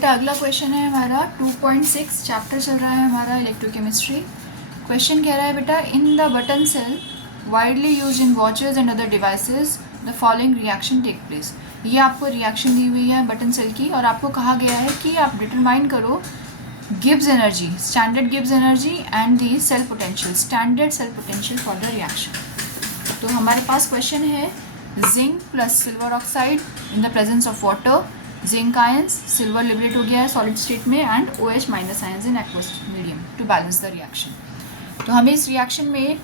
बेटा अगला क्वेश्चन है हमारा 2.6 चैप्टर चल रहा है हमारा इलेक्ट्रोकेमिस्ट्री। क्वेश्चन कह रहा है बेटा in the button cell widely use in watches and other devices the following reaction take place. ये आपको रिएक्शन दी हुई है बटन सेल की और आपको कहा गया है कि आप डिटरमाइन करो Gibbs energy, standard Gibbs energy and the cell potential, standard cell potential for the reaction. तो हमारे पास क्वेश्चन है zinc plus silver oxide in the presence of water, zinc ions, silver liberate हो गया है सॉलिड स्टेट में and OH minus ions in aqueous medium to balance the reaction. तो हमें इस रिएक्शन में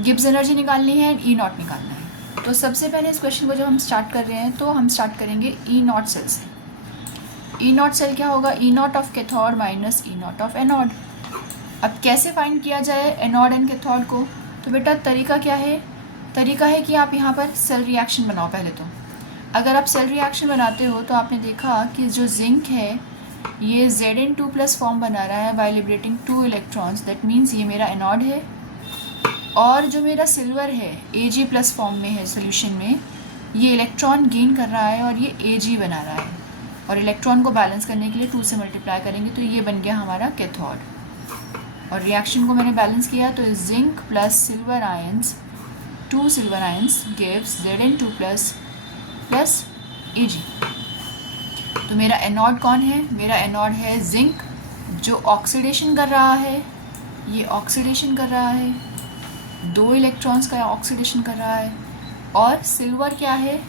गिब्स एनर्जी निकालनी है एंड E नॉट निकालना है। तो सबसे पहले इस क्वेश्चन को जब हम स्टार्ट कर रहे हैं तो हम स्टार्ट करेंगे E नॉट सेल से। E नॉट सेल क्या होगा? E naught of cathode minus E naught of anode. अब कैसे फाइंड किया जाए एनोड एंड कैथोड को? तो बेटा तरीका क्या है? तरीका है कि आप यहाँ पर सेल रिएक्शन बनाओ। पहले तो अगर आप सेल रिएक्शन बनाते हो तो आपने देखा कि जो जिंक है ये Zn2+ फॉर्म बना रहा है by liberating 2 electrons, that means ये मेरा एनोड है। और जो मेरा सिल्वर है Ag+ फॉर्म में है सोल्यूशन में, ये इलेक्ट्रॉन गेन कर रहा है और ये Ag बना रहा है और इलेक्ट्रॉन को बैलेंस करने के लिए 2 से मल्टीप्लाई करेंगे तो ये बन गया हमारा कैथोड। और रिएक्शन को मैंने बैलेंस किया तो zinc plus silver ions, 2 silver ions gives Zn2+ plus Ag। तो मेरा एनोड कौन है? मेरा एनोड है जिंक जो ऑक्सीडेशन कर रहा है, ये ऑक्सीडेशन कर रहा है, 2 इलेक्ट्रॉन्स का ऑक्सीडेशन कर रहा है। और सिल्वर क्या है?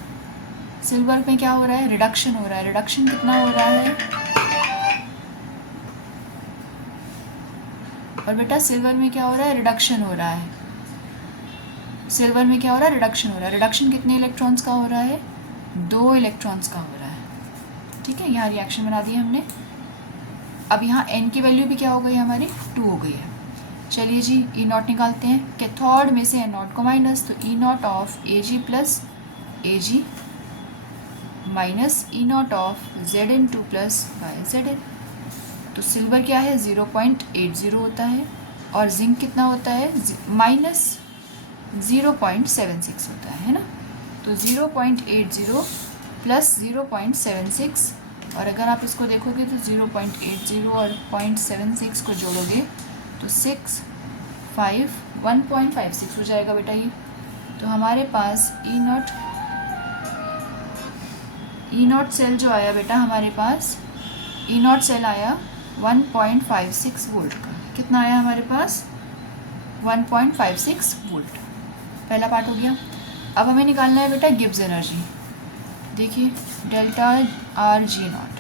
सिल्वर में क्या हो रहा है? रिडक्शन हो रहा है। रिडक्शन कितना हो रहा है? और बेटा सिल्वर में क्या हो रहा है? रिडक्शन हो रहा है। सिल्वर में क्या हो रहा है? रिडक्शन हो रहा है। रिडक्शन कितने इलेक्ट्रॉन्स का हो रहा है? 2 इलेक्ट्रॉन्स का हो रहा है। ठीक है, यहाँ रिएक्शन बना दी हमने। अब यहाँ N की वैल्यू भी क्या हो गई हमारी? 2 हो गई है। चलिए जी E नॉट निकालते हैं। कैथोड में से एनोड को माइनस, तो E naught of Ag plus Ag minus E naught of Zn2+ by Zn। तो सिल्वर क्या है? 0.80 होता है और जिंक कितना होता है? माइनस 0.76 होता है ना। तो 0.80 प्लस 0.76, और अगर आप इसको देखोगे तो 0.80 और 0.76 को जोड़ोगे तो 1.56 हो जाएगा बेटा ये। तो हमारे पास E नॉट सेल जो आया बेटा हमारे पास, E नॉट सेल आया 1.56 वोल्ट का। कितना आया हमारे पास? 1.56 वोल्ट। पहला पार्ट हो गया। अब हमें निकालना है बेटा गिब्स एनर्जी। देखिए डेल्टा RG नॉट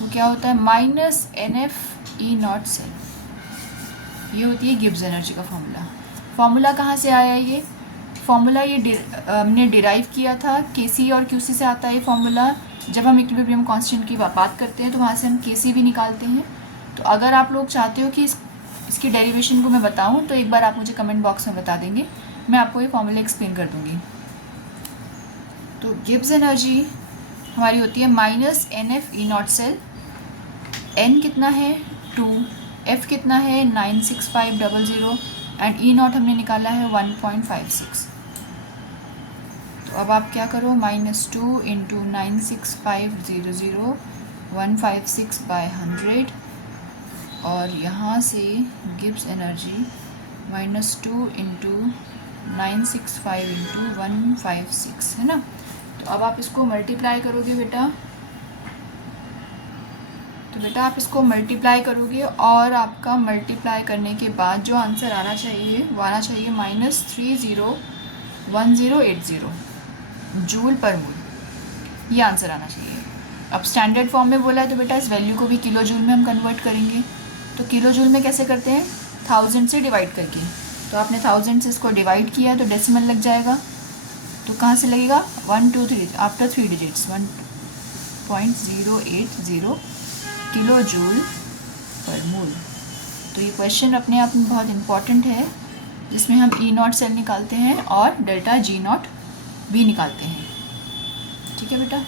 वो क्या होता है? Minus NF E naught cell, ये होती है गिब्स एनर्जी का फॉर्मूला। फॉर्मूला कहाँ से आया है? ये फॉर्मूला ये हमने डिराइव किया था Kc और Qc से आता है ये फॉर्मूला। जब हम इक्विलिब्रियम कांस्टेंट की बात करते हैं तो वहाँ से हम Kc भी निकालते हैं। तो अगर आप लोग चाहते हो कि इसकी डेरिवेशन को मैं बताऊँ तो एक बार आप मुझे कमेंट बॉक्स में बता देंगे, मैं आपको ये फॉर्मूला एक्सप्लेन कर दूँगी। तो गिब्स एनर्जी हमारी होती है minus NF E naught cell. N कितना है? 2, F कितना है? 96500 एंड E नॉट हमने निकाला है 1.56। तो अब आप क्या करो? -2 × 96500 156/100 और यहाँ से गिब्स एनर्जी -2 × 965 × 156 है ना। तो अब आप इसको मल्टीप्लाई करोगे बेटा, तो बेटा आप इसको मल्टीप्लाई करोगे और आपका मल्टीप्लाई करने के बाद जो आंसर आना चाहिए वो आना चाहिए -301080 जूल पर मोल। ये आंसर आना चाहिए। अब स्टैंडर्ड फॉर्म में बोला है तो बेटा इस वैल्यू को भी किलो जूल में हम कन्वर्ट करेंगे। तो किलो जूल में कैसे करते हैं? 1000 से डिवाइड करके। तो आपने 1000 से इसको डिवाइड किया तो डेसिमल लग जाएगा। तो कहाँ से लगेगा? 1 2 3 आफ्टर 3 डिजिट्स 1.080 किलो जूल पर मोल। तो ये क्वेश्चन अपने आप में बहुत इंपॉर्टेंट है जिसमें हम E नॉट सेल निकालते हैं और डेल्टा G नॉट भी निकालते हैं। ठीक है बेटा।